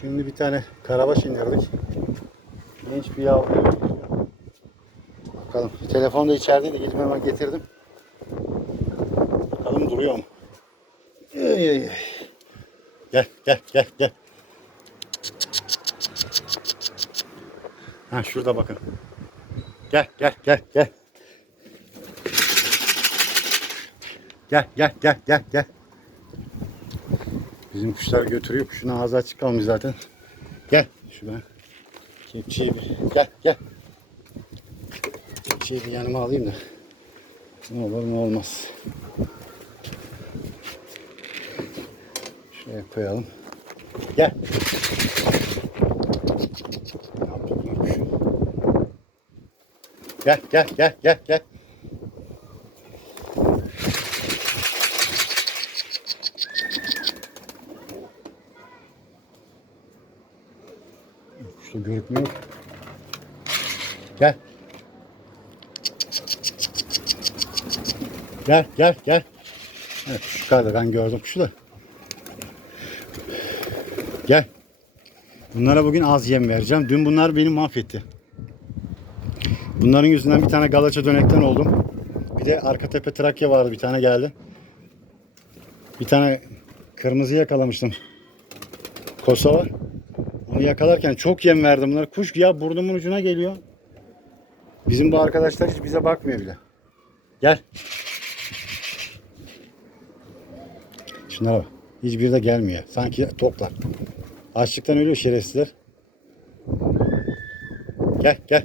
Şimdi bir tane karabaş indirdik. Genç bir yavru. Bakalım. Telefon da içerideydi. Gidip hemen getirdim. Bakalım duruyor mu? Ey, ey. Gel gel gel gel. Ha şurada bakın. Gel gel gel gel. Gel gel gel gel gel. Bizim kuşlar götürüyor. Kuşun ağzı açık kalmış zaten. Gel şuradan. Kepçeyi bir gel gel. Kepçeyi bir yanıma alayım da. Ne olur ne olmaz. Şuraya koyalım. Gel. Gel gel gel gel gel. Kuşta görükmüyor. Gel. Gel gel gel. Evet şu yukarıda ben gördüm kuşu da. Gel. Bunlara bugün az yem vereceğim. Dün bunlar beni mahvetti. Bunların yüzünden bir tane galaça dönekten oldum. Bir de arka tepe trakya vardı bir tane geldi. Bir tane kırmızı yakalamıştım. Kosova. Onu yakalarken çok yem verdim bunlar. Kuş ya burnumun ucuna geliyor. Bizim bu arkadaşlar hiç bize bakmıyor bile. Gel. Şunlara bak. Hiçbiri de gelmiyor. Sanki toplar. Açlıktan ölüyor şerefsizler. Gel gel.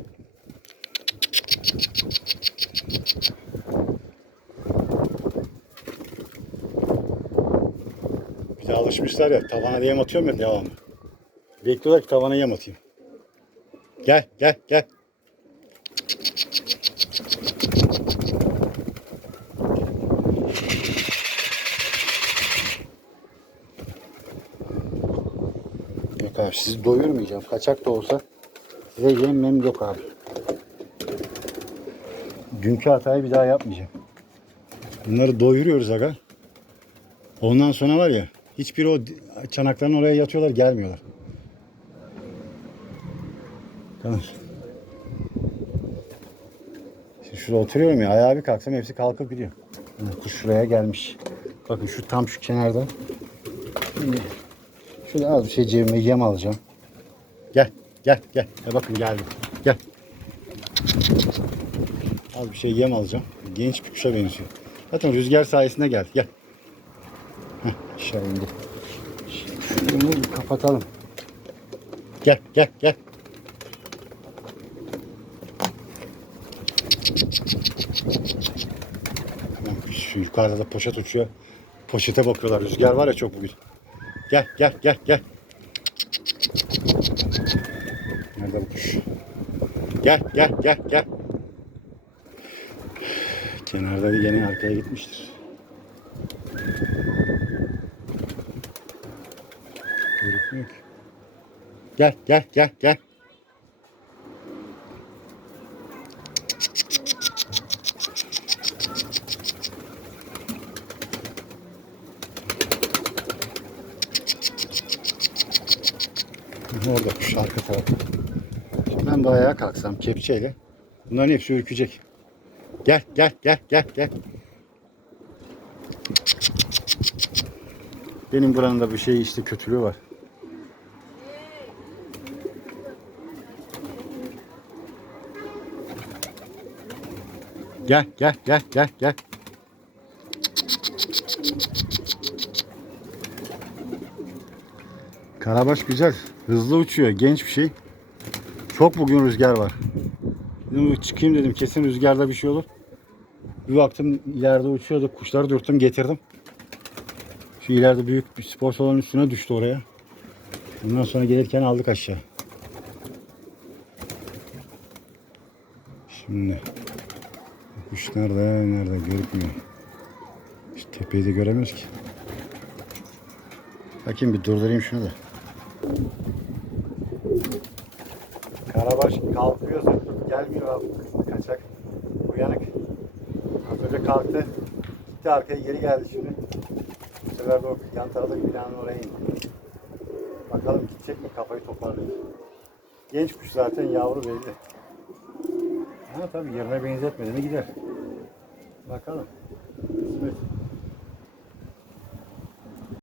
Bir de alışmışlar ya tavana da yem atıyorum ya devamlı. Bekliyorlar ki tavana yem atayım. Gel gel gel. Yok abi sizi doyurmayacağım. Kaçak da olsa size yemem yok abi. Dünkü hatayı bir daha yapmayacağım. Bunları doyuruyoruz aga. Ondan sonra var ya hiçbir o çanakların oraya yatıyorlar gelmiyorlar. Tamam. Şimdi şurada oturuyorum ya ayağa bir kalksam hepsi kalkıp gidiyor. Kuş şuraya gelmiş. Bakın şu tam şu kenarda. Şimdi şurada az bir şey cebime yem alacağım. Gel gel gel. Ya bakın geldim. Gel. Az bir şey yem alacağım. Genç bir kuşa benziyor. Zaten rüzgar sayesinde geldi. Gel. Heh, aşağı indi. Şimdi bunu kapatalım. Gel gel gel. Tamam, Şu yukarıda da poşet uçuyor. Poşete bakıyorlar. Rüzgar var ya çok bugün. Gel gel gel gel. Nerede bu kuş? Gel gel gel gel. Kenarda gene arkaya gitmiştir. Görükmüyor ki. Gel gel gel gel. Orada kuş arka tarafta. Ben de ayağa kalksam kepçeyle bunların hepsi ürkecek. Gel gel gel gel gel. Benim buranın da bir şey işte kötülüğü var. Gel gel gel gel gel. Karabaş güzel. Hızlı uçuyor. Genç bir şey. Çok bugün rüzgar var. Dedim çıkayım dedim. Kesin rüzgarda bir şey olur. Bir baktım ileride uçuyordu. Kuşları dürttüm getirdim. Şu ileride büyük bir spor salonun üstüne düştü oraya. Ondan sonra gelirken aldık aşağı. Şimdi kuş nerede nerede görükmüyor. Şu tepeyi de göremiyoruz ki. Bakayım bir durdurayım şunu da. Karabaş kalkıyorsa gelmiyor abi kaçak. Uyanık. Az önce kalktı. Gitti arkaya geri geldi şimdi. Bu sefer de o yan taraftaki binanın oraya indi. Bak Bakalım gidecek mi kafayı toparlayıp. Genç kuş zaten yavru belli. Ha tabii yerine benzetmedi mi gider. Bakalım. Kısmet.